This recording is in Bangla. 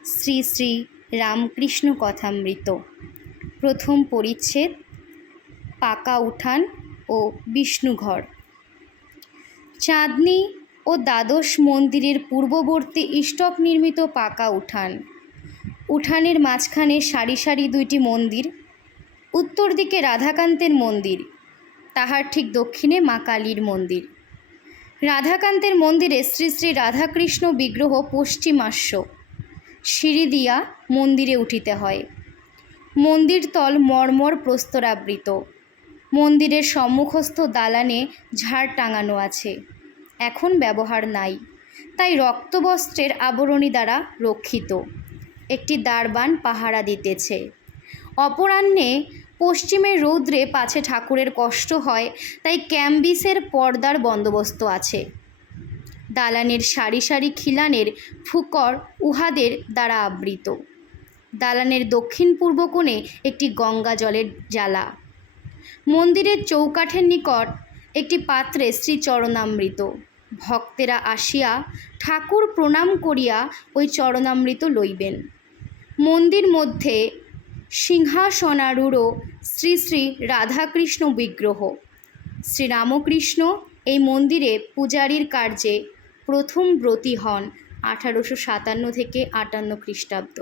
শ্রী শ্রী রামকৃষ্ণ কথামৃত। প্রথম পরিচ্ছেদ, পাকা উঠান ও বিষ্ণুঘর। চাঁদনি ও দ্বাদশ মন্দিরের পূর্ববর্তী ইষ্টক নির্মিত পাকা উঠান। উঠানের মাঝখানে সারি সারি দুইটি মন্দির, উত্তর দিকে রাধাকান্তের মন্দির, তাহার ঠিক দক্ষিণে মা কালীর মন্দির। রাধাকান্তের মন্দিরে শ্রী শ্রী রাধাকৃষ্ণ বিগ্রহ পশ্চিমাস্য সিঁড়ি দিয়া মন্দিরে উঠিতে হয়। মন্দির তল মর্মর প্রস্তরাবৃত। মন্দিরের সম্মুখস্থ দালানে ঝাড় টাঙানো আছে। এখন ব্যবহার নাই। তাই রক্তবস্ত্রের আবরণী দ্বারা রক্ষিত। একটি দারবান পাহারা দিতেছে। অপরাহ্নে পশ্চিমের রৌদ্রে পাছে ঠাকুরের কষ্ট হয়, তাই ক্যাম্বিসের পর্দার বন্দোবস্ত আছে। দালানের সারি সারি খিলানের ফুকর উহাদের দ্বারা আবৃত। দালানের দক্ষিণ পূর্ব কোণে একটি গঙ্গা জলের জ্বালা। মন্দিরের চৌকাঠের নিকট একটি পাত্রে শ্রীচরণামৃত। ভক্তেরা আসিয়া ঠাকুর প্রণাম করিয়া ওই চরণামৃত লইবেন। মন্দির মধ্যে সিংহাসনারূঢ় শ্রী শ্রী রাধাকৃষ্ণ বিগ্রহ। শ্রীরামকৃষ্ণ এই মন্দিরে পূজারীর কার্যে প্রথম ব্রতী হন আঠারোশো সাতান্ন থেকে আটান্ন খ্রিস্টাব্দ।